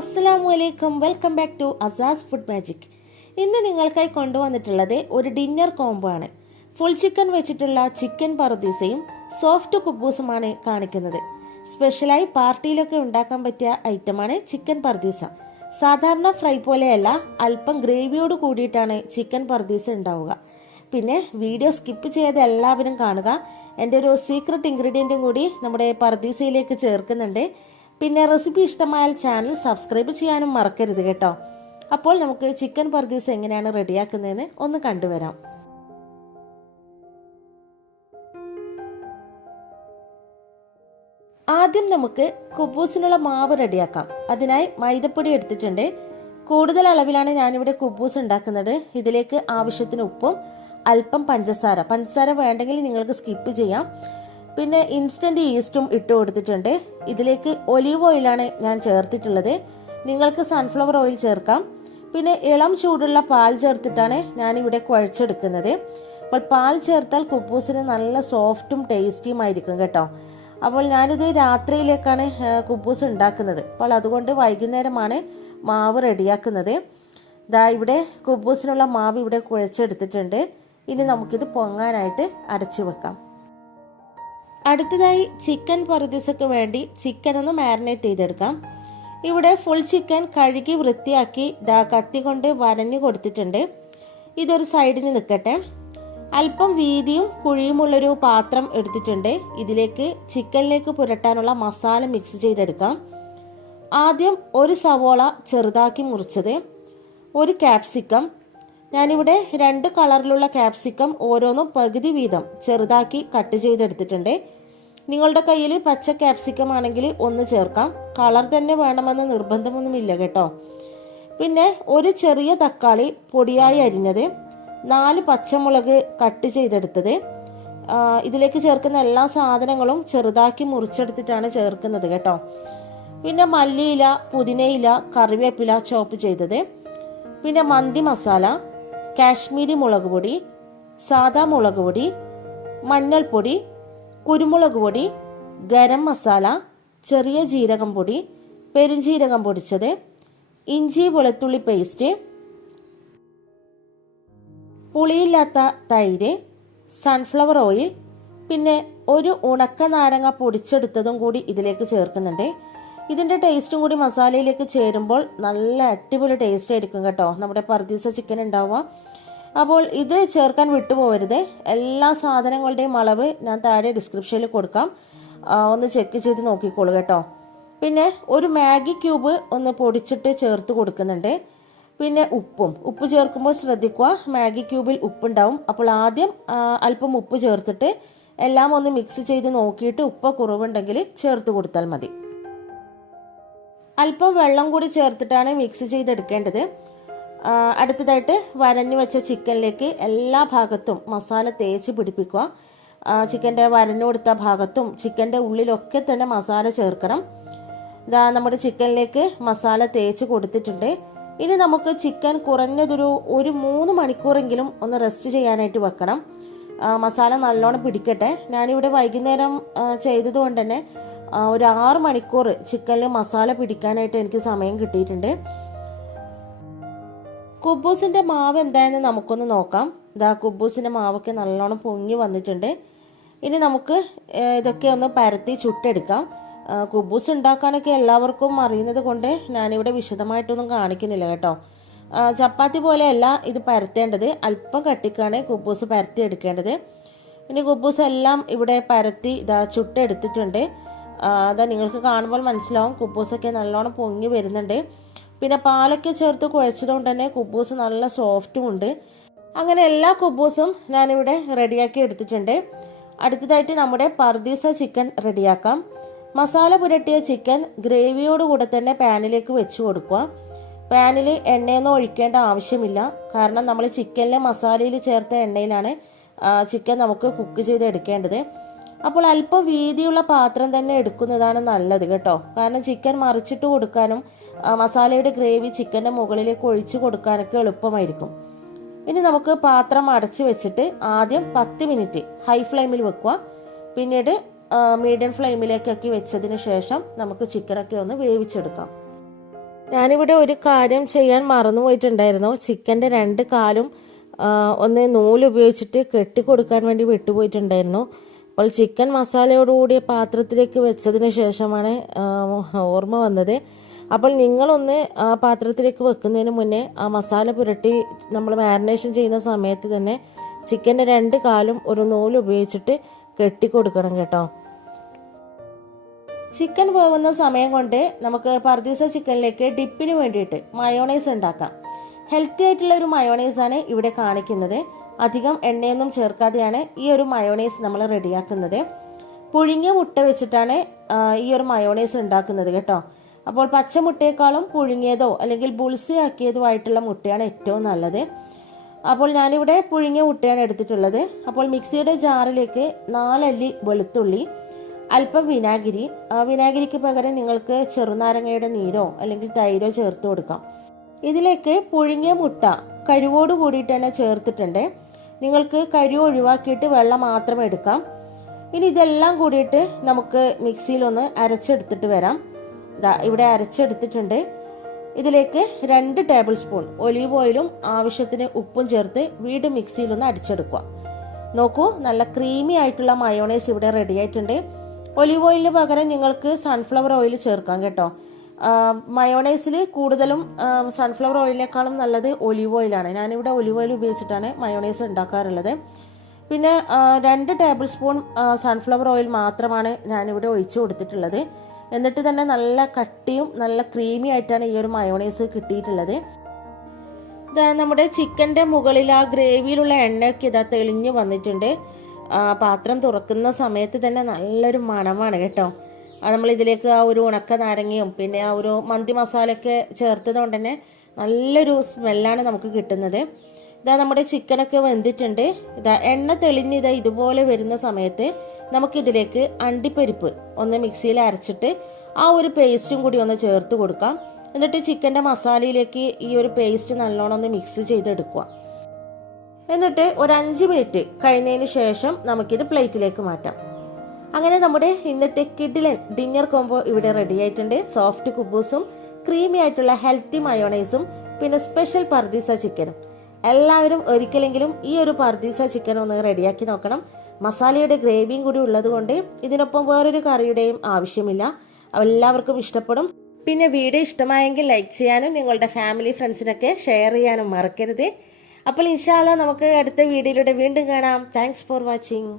അസ്സലാമു അലൈക്കും welcome back to Asas Food Magic. ഇന്ന് നിങ്ങൾക്കായി കൊണ്ടുവന്നിട്ടുള്ളത് ഒരു ഡിന്നർ കോംബോ ആണ് ഫുൾ ചിക്കൻ വെച്ചിട്ടുള്ള ചിക്കൻ പറുദീസയും സോഫ്റ്റ് കുബൂസുമാണ് കാണിക്കുന്നത്. സ്പെഷ്യലായി പാർട്ടിയിലൊക്കെ ഉണ്ടാക്കാൻ പറ്റിയ ഐറ്റമാണ് ചിക്കൻ പറുദീസ. സാധാരണ ഫ്രൈ പോലെയല്ല അല്പം ഗ്രേവിയോട് കൂടിയിട്ടാണ് ചിക്കൻ പറുദീസ ഉണ്ടാവുക. പിന്നെ വീഡിയോ സ്കിപ്പ് ചെയ്ത് എല്ലാവരും കാണുക. എന്റെ ഒരു സീക്രട്ട് ഇൻഗ്രീഡിയന്റും കൂടി നമ്മുടെ പർദീസയിലേക്ക് ചേർക്കുന്നുണ്ട്. പിന്നെ റെസിപ്പി ഇഷ്ടമായാൽ ചാനൽ സബ്സ്ക്രൈബ് ചെയ്യാനും മറക്കരുത് കേട്ടോ. അപ്പോൾ നമുക്ക് ചിക്കൻ പർദീസ് എങ്ങനെയാണ് റെഡിയാക്കുന്നതെന്ന് ഒന്ന് കണ്ടുവരാം. ആദ്യം നമുക്ക് കുബൂസിനുള്ള മാവ് റെഡിയാക്കാം. അതിനായി മൈദപ്പൊടി എടുത്തിട്ടുണ്ട്. കൂടുതൽ അളവിലാണ് ഞാനിവിടെ കുബൂസ് ഉണ്ടാക്കുന്നത്. ഇതിലേക്ക് ആവശ്യത്തിന് ഉപ്പും അല്പം പഞ്ചസാര. പഞ്ചസാര വേണ്ടെങ്കിൽ നിങ്ങൾക്ക് സ്കിപ്പ് ചെയ്യാം. പിന്നെ ഇൻസ്റ്റന്റ് ഈസ്റ്റും ഇട്ട് കൊടുത്തിട്ടുണ്ട്. ഇതിലേക്ക് ഒലീവ് ഓയിലാണ് ഞാൻ ചേർത്തിട്ടുള്ളത്. നിങ്ങൾക്ക് സൺഫ്ലവർ ഓയിൽ ചേർക്കാം. പിന്നെ ഇളം ചൂടുള്ള പാൽ ചേർത്തിട്ടാണ് ഞാൻ ഇവിടെ കുഴച്ചെടുക്കുന്നത്. അപ്പോൾ പാൽ ചേർത്താൽ കുബൂസിന് നല്ല സോഫ്റ്റും ടേസ്റ്റിയും ആയിരിക്കും കേട്ടോ. അപ്പോൾ ഞാനിത് രാത്രിയിലേക്കാണ് കുപ്പൂസ് ഉണ്ടാക്കുന്നത്. അപ്പോൾ അതുകൊണ്ട് വൈകുന്നേരമാണ് മാവ് റെഡിയാക്കുന്നത്. ഇതാ ഇവിടെ കുബൂസിനുള്ള മാവ് ഇവിടെ കുഴച്ചെടുത്തിട്ടുണ്ട്. ഇനി നമുക്കിത് പൊങ്ങാനായിട്ട് അടച്ചു വെക്കാം. അടുത്തതായി ചിക്കൻ പൊറദീസക്ക് വേണ്ടി ചിക്കൻ ഒന്ന് മാരിനേറ്റ് ചെയ്തെടുക്കാം. ഇവിടെ ഫുൾ ചിക്കൻ കഴുകി വൃത്തിയാക്കി ദാ കത്തി കൊണ്ട് വരഞ്ഞു കൊടുത്തിട്ടുണ്ട്. ഇതൊരു സൈഡിന് നിൽക്കട്ടെ. അല്പം വീതിയും കുഴിയുമുള്ളൊരു പാത്രം എടുത്തിട്ടുണ്ട്. ഇതിലേക്ക് ചിക്കനിലേക്ക് പുരട്ടാനുള്ള മസാല മിക്സ് ചെയ്തെടുക്കാം. ആദ്യം ഒരു സവോള ചെറുതാക്കി മുറിച്ചത്. ഒരു ക്യാപ്സിക്കം ഞാനിവിടെ രണ്ട് കളറിലുള്ള ക്യാപ്സിക്കം ഓരോന്നും പകുതി വീതം ചെറുതാക്കി കട്ട് ചെയ്തെടുത്തിട്ടുണ്ട്. നിങ്ങളുടെ കയ്യിൽ പച്ച ക്യാപ്സിക്കം ആണെങ്കിൽ ഒന്ന് ചേർക്കാം. കളർ തന്നെ വേണമെന്ന് നിർബന്ധമൊന്നുമില്ല കേട്ടോ. പിന്നെ ഒരു ചെറിയ തക്കാളി പൊടിയായി അരിഞ്ഞത് നാല് പച്ചമുളക് കട്ട് ചെയ്തെടുത്തത്. ഇതിലേക്ക് ചേർക്കുന്ന എല്ലാ സാധനങ്ങളും ചെറുതാക്കി മുറിച്ചെടുത്തിട്ടാണ് ചേർക്കുന്നത് കേട്ടോ. പിന്നെ മല്ലിയില പുതിനയില കറിവേപ്പില ചോപ്പ് ചെയ്തത്. പിന്നെ മന്തി മസാല കാശ്മീരി മുളക് പൊടി സാദാ മുളക് പൊടി മഞ്ഞൾപ്പൊടി കുരുമുളക് പൊടി ഗരം മസാല ചെറിയ ജീരകം പൊടി പെരിഞ്ജീരകം പൊടിച്ചത് ഇഞ്ചി വെളുത്തുള്ളി പേസ്റ്റ് പുളിയില്ലാത്ത തൈര് സൺഫ്ലവർ ഓയിൽ പിന്നെ ഒരു ഉണക്ക നാരങ്ങ പൊടിച്ചെടുത്തതും കൂടി ഇതിലേക്ക് ചേർക്കുന്നുണ്ട്. ഇതിന്റെ ടേസ്റ്റും കൂടി മസാലയിലേക്ക് ചേരുമ്പോൾ നല്ല അടിപൊളി ടേസ്റ്റ് ആയിരിക്കും കേട്ടോ. നമ്മുടെ പർദീസ ചിക്കൻ ഉണ്ടാവുക. അപ്പോൾ ഇത് ചേർക്കാൻ വിട്ടുപോകരുത് എല്ലാ സാധനങ്ങളുടെയും അളവ് ഞാൻ താഴെ ഡിസ്ക്രിപ്ഷനിൽ കൊടുക്കാം. ഒന്ന് ചെക്ക് ചെയ്ത് നോക്കിക്കോളൂ കേട്ടോ. പിന്നെ ഒരു മാഗി ക്യൂബ് ഒന്ന് പൊടിച്ചിട്ട് ചേർത്ത് കൊടുക്കുന്നുണ്ട്. പിന്നെ ഉപ്പും. ഉപ്പ് ചേർക്കുമ്പോൾ ശ്രദ്ധിക്കുക മാഗി ക്യൂബിൽ ഉപ്പുണ്ടാവും. അപ്പോൾ ആദ്യം അല്പം ഉപ്പ് ചേർത്തിട്ട് എല്ലാം ഒന്ന് മിക്സ് ചെയ്ത് നോക്കിയിട്ട് ഉപ്പ് കുറവുണ്ടെങ്കിൽ ചേർത്ത് കൊടുത്താൽ മതി. അല്പം വെള്ളം കൂടി ചേർത്തിട്ടാണ് മിക്സ് ചെയ്തെടുക്കേണ്ടത്. അടുത്തതായിട്ട് വരഞ്ഞു വെച്ച ചിക്കനിലേക്ക് എല്ലാ ഭാഗത്തും മസാല തേച്ച് പിടിപ്പിക്കുക. ചിക്കന്റെ വരഞ്ഞു കൊടുത്ത ഭാഗത്തും ചിക്കന്റെ ഉള്ളിലൊക്കെ തന്നെ മസാല ചേർക്കണം. ഇതാ നമ്മുടെ ചിക്കനിലേക്ക് മസാല തേച്ച് കൊടുത്തിട്ടുണ്ട്. ഇനി നമുക്ക് ചിക്കൻ കുറഞ്ഞതൊരു ഒരു മൂന്ന് മണിക്കൂറെങ്കിലും ഒന്ന് റെസ്റ്റ് ചെയ്യാനായിട്ട് വെക്കണം. മസാല നല്ലോണം പിടിക്കട്ടെ. ഞാനിവിടെ വൈകുന്നേരം ചെയ്തതുകൊണ്ട് തന്നെ ഒരു ആറ് മണിക്കൂർ ചിക്കനിൽ മസാല പിടിക്കാനായിട്ട് എനിക്ക് സമയം കിട്ടിയിട്ടുണ്ട്. കുബൂസിന്റെ മാവ് എന്തായെന്ന് നമുക്കൊന്ന് നോക്കാം. ഇതാ കുബൂസിന്റെ മാവൊക്കെ നല്ലോണം പൊങ്ങി വന്നിട്ടുണ്ട്. ഇനി നമുക്ക് ഇതൊക്കെ ഒന്ന് പരത്തി ചുട്ടെടുക്കാം. കുബൂസ് ഉണ്ടാക്കാനൊക്കെ എല്ലാവർക്കും അറിയുന്നത് കൊണ്ട് ഞാനിവിടെ വിശദമായിട്ടൊന്നും കാണിക്കുന്നില്ല കേട്ടോ. ചപ്പാത്തി പോലെയല്ല ഇത് പരത്തേണ്ടത്. അല്പം കട്ടിക്കാണ് കുബൂസ് പരത്തി എടുക്കേണ്ടത് ഇനി കുബൂസ് എല്ലാം ഇവിടെ പരത്തി ഇതാ ചുട്ടെടുത്തിട്ടുണ്ട്. അതാ നിങ്ങൾക്ക് കാണുമ്പോൾ മനസ്സിലാവും കുബൂസൊക്കെ നല്ലോണം പൊങ്ങി വരുന്നുണ്ട്. പിന്നെ പാലൊക്കെ ചേർത്ത് കുഴച്ചതുകൊണ്ട് തന്നെ കുബൂസ് നല്ല സോഫ്റ്റും ഉണ്ട്. അങ്ങനെ എല്ലാ കുബൂസും ഞാനിവിടെ റെഡിയാക്കി എടുത്തിട്ടുണ്ട്. അടുത്തതായിട്ട് നമ്മുടെ പർദീസ ചിക്കൻ റെഡിയാക്കാം. മസാല പുരട്ടിയ ചിക്കൻ ഗ്രേവിയോട് കൂടെ തന്നെ പാനിലേക്ക് വെച്ച് കൊടുക്കുക. പാനിൽ എണ്ണയൊന്നും ഒഴിക്കേണ്ട ആവശ്യമില്ല. കാരണം നമ്മൾ ചിക്കനിലെ മസാലയിൽ ചേർത്ത എണ്ണയിലാണ് ചിക്കൻ നമുക്ക് കുക്ക് ചെയ്ത് എടുക്കേണ്ടത് അപ്പോൾ അല്പം വീതിയുള്ള പാത്രം തന്നെ എടുക്കുന്നതാണ് നല്ലത് കേട്ടോ. കാരണം ചിക്കൻ മറിച്ചിട്ട് കൊടുക്കാനും മസാലയുടെ ഗ്രേവി ചിക്കന്റെ മുകളിലേക്ക് ഒഴിച്ചു കൊടുക്കാനൊക്കെ എളുപ്പമായിരിക്കും. ഇനി നമുക്ക് പാത്രം അടച്ചു വെച്ചിട്ട് ആദ്യം പത്ത് മിനിറ്റ് ഹൈ ഫ്ലെയിമിൽ വെക്കുക. പിന്നീട് മീഡിയം ഫ്ലെയിമിലേക്കൊക്കെ വെച്ചതിന് ശേഷം നമുക്ക് ചിക്കനൊക്കെ ഒന്ന് വേവിച്ചെടുക്കാം. ഞാനിവിടെ ഒരു കാര്യം ചെയ്യാൻ മറന്നുപോയിട്ടുണ്ടായിരുന്നു ചിക്കന്റെ രണ്ട് കാലും ഒന്ന് നൂലുപയോഗിച്ചിട്ട് കെട്ടിക്കൊടുക്കാൻ കെട്ടി കൊടുക്കാൻ വേണ്ടി വിട്ടുപോയിട്ടുണ്ടായിരുന്നു. അപ്പോൾ ചിക്കൻ മസാലയോടുകൂടിയ പാത്രത്തിലേക്ക് വെച്ചതിന് ശേഷമാണ് ഓർമ്മ വന്നത്. അപ്പോൾ നിങ്ങളൊന്ന് ആ പാത്രത്തിലേക്ക് വെക്കുന്നതിന് മുന്നേ ആ മസാല പുരട്ടി നമ്മൾ മാരിനേഷൻ ചെയ്യുന്ന സമയത്ത് തന്നെ ചിക്കന്റെ രണ്ട് കാലും ഒരു നൂൽ ഉപയോഗിച്ചിട്ട് കെട്ടി കൊടുക്കണം കേട്ടോ. ചിക്കൻ വേവുന്ന സമയം കൊണ്ട് നമുക്ക് പർദീസ ചിക്കനിലേക്ക് ഡിപ്പിന് വേണ്ടിയിട്ട് മയോണൈസ് ഉണ്ടാക്കാം. ഹെൽത്തി ആയിട്ടുള്ള ഒരു മയോണൈസ് ആണ് ഇവിടെ കാണിക്കുന്നത്. അധികം എണ്ണയൊന്നും ചേർക്കാതെയാണ് ഈ ഒരു മയോണൈസ് നമ്മൾ റെഡിയാക്കുന്നത്. പുഴുങ്ങിയ മുട്ട വെച്ചിട്ടാണ് ഈ ഒരു മയോണൈസ് ഉണ്ടാക്കുന്നത് കേട്ടോ. അപ്പോൾ പച്ചമുട്ടയേക്കാളും പുഴുങ്ങിയതോ അല്ലെങ്കിൽ ബുൾസി ആക്കിയതോ ആയിട്ടുള്ള മുട്ടയാണ് ഏറ്റവും നല്ലത്. അപ്പോൾ ഞാനിവിടെ പുഴുങ്ങിയ മുട്ടയാണ് എടുത്തിട്ടുള്ളത്. അപ്പോൾ മിക്സിയുടെ ജാറിലേക്ക് നാലല്ലി വെളുത്തുള്ളി അല്പം വിനാഗിരി. വിനാഗിരിക്ക് പകരം നിങ്ങൾക്ക് ചെറുനാരങ്ങയുടെ നീരോ അല്ലെങ്കിൽ തൈരോ ചേർത്ത് കൊടുക്കാം. ഇതിലേക്ക് പുഴുങ്ങിയ മുട്ട കരുവോട് കൂടിയിട്ട് തന്നെ ചേർത്തിട്ടുണ്ട്. നിങ്ങൾക്ക് കരി ഒഴിവാക്കിയിട്ട് വെള്ളം മാത്രം എടുക്കാം. ഇനി ഇതെല്ലാം കൂടിയിട്ട് നമുക്ക് മിക്സിയിൽ ഒന്ന് അരച്ചെടുത്തിട്ട് വരാം. ഇവിടെ അരച്ചെടുത്തിട്ടുണ്ട്. ഇതിലേക്ക് രണ്ട് ടേബിൾ സ്പൂൺ ഒലീവ് ഓയിലും ആവശ്യത്തിന് ഉപ്പും ചേർത്ത് വീണ്ടും മിക്സിയിൽ ഒന്ന് അടിച്ചെടുക്കുക. നോക്കൂ നല്ല ക്രീമി ആയിട്ടുള്ള മയോണൈസ് ഇവിടെ റെഡി ആയിട്ടുണ്ട്. ഒലീവ് ഓയിലിന് പകരം നിങ്ങൾക്ക് സൺഫ്ലവർ ഓയിൽ ചേർക്കാം കേട്ടോ. മയോണൈസിൽ കൂടുതലും സൺഫ്ലവർ ഓയിലിനേക്കാളും നല്ലത് ഒലിവ് ഓയിലാണ് ഞാനിവിടെ ഒലിവ് ഓയിൽ ഉപയോഗിച്ചിട്ടാണ് മയോണൈസ് ഉണ്ടാക്കാറുള്ളത്. പിന്നെ രണ്ട് ടേബിൾ സ്പൂൺ സൺഫ്ലവർ ഓയിൽ മാത്രമാണ് ഞാനിവിടെ ഒഴിച്ചു കൊടുത്തിട്ടുള്ളത്. എന്നിട്ട് തന്നെ നല്ല കട്ടിയും നല്ല ക്രീമി ആയിട്ടാണ് ഈ ഒരു മയോണൈസ് കിട്ടിയിട്ടുള്ളത്. ഇതാ നമ്മുടെ ചിക്കന്റെ മുകളിൽ ആ ഗ്രേവിയിലുള്ള എണ്ണയൊക്കെ ഇതാ തെളിഞ്ഞു വന്നിട്ടുണ്ട്. പാത്രം തുറക്കുന്ന സമയത്ത് തന്നെ നല്ലൊരു മണമാണ് കേട്ടോ. ഇതിലേക്ക് ആ ഒരു ഉണക്ക നാരങ്ങയും പിന്നെ ആ ഒരു മന്തി മസാലയൊക്കെ ചേർത്തത് കൊണ്ട് തന്നെ നല്ലൊരു സ്മെല്ലാണ് നമുക്ക് കിട്ടുന്നത്. ഇതാ നമ്മുടെ ചിക്കനൊക്കെ വെന്തിട്ടുണ്ട്. ഇതാ എണ്ണ തെളിഞ്ഞ് ഇതാ ഇതുപോലെ വരുന്ന സമയത്ത് നമുക്കിതിലേക്ക് അണ്ടിപ്പരിപ്പ് ഒന്ന് മിക്സിയിൽ അരച്ചിട്ട് ആ ഒരു പേസ്റ്റും കൂടി ഒന്ന് ചേർത്ത് കൊടുക്കാം. എന്നിട്ട് ചിക്കന്റെ മസാലയിലേക്ക് ഈ ഒരു പേസ്റ്റ് നല്ലോണം ഒന്ന് മിക്സ് ചെയ്തെടുക്കുക. എന്നിട്ട് ഒരു അഞ്ച് മിനിറ്റ് കഴിഞ്ഞതിന് ശേഷം നമുക്കിത് പ്ലേറ്റിലേക്ക് മാറ്റാം. അങ്ങനെ നമ്മുടെ ഇന്നത്തെ കിഡിലൻ ഡിന്നർ കോംബോ ഇവിടെ റെഡി ആയിട്ടുണ്ട്. സോഫ്റ്റ് കുബൂസും ക്രീമി ആയിട്ടുള്ള ഹെൽത്തി മയോണൈസും പിന്നെ സ്പെഷ്യൽ പർദീസ ചിക്കനും എല്ലാവരും ഒരിക്കലെങ്കിലും ഈ ഒരു പർദീസ ചിക്കൻ ഒന്ന് റെഡിയാക്കി നോക്കണം. മസാലയുടെ ഗ്രേവിയും കൂടി ഉള്ളതുകൊണ്ട് ഇതിനൊപ്പം വേറൊരു കറിയുടെയും ആവശ്യമില്ല. എല്ലാവർക്കും ഇഷ്ടപ്പെടും. പിന്നെ വീഡിയോ ഇഷ്ടമായെങ്കിൽ ലൈക്ക് ചെയ്യാനും നിങ്ങളുടെ ഫാമിലി ഫ്രണ്ട്സിനൊക്കെ ഷെയർ ചെയ്യാനും മറക്കരുത്. അപ്പോൾ ഇൻഷാല്ല നമുക്ക് അടുത്ത വീഡിയോയിലൂടെ വീണ്ടും കാണാം. Thanks for watching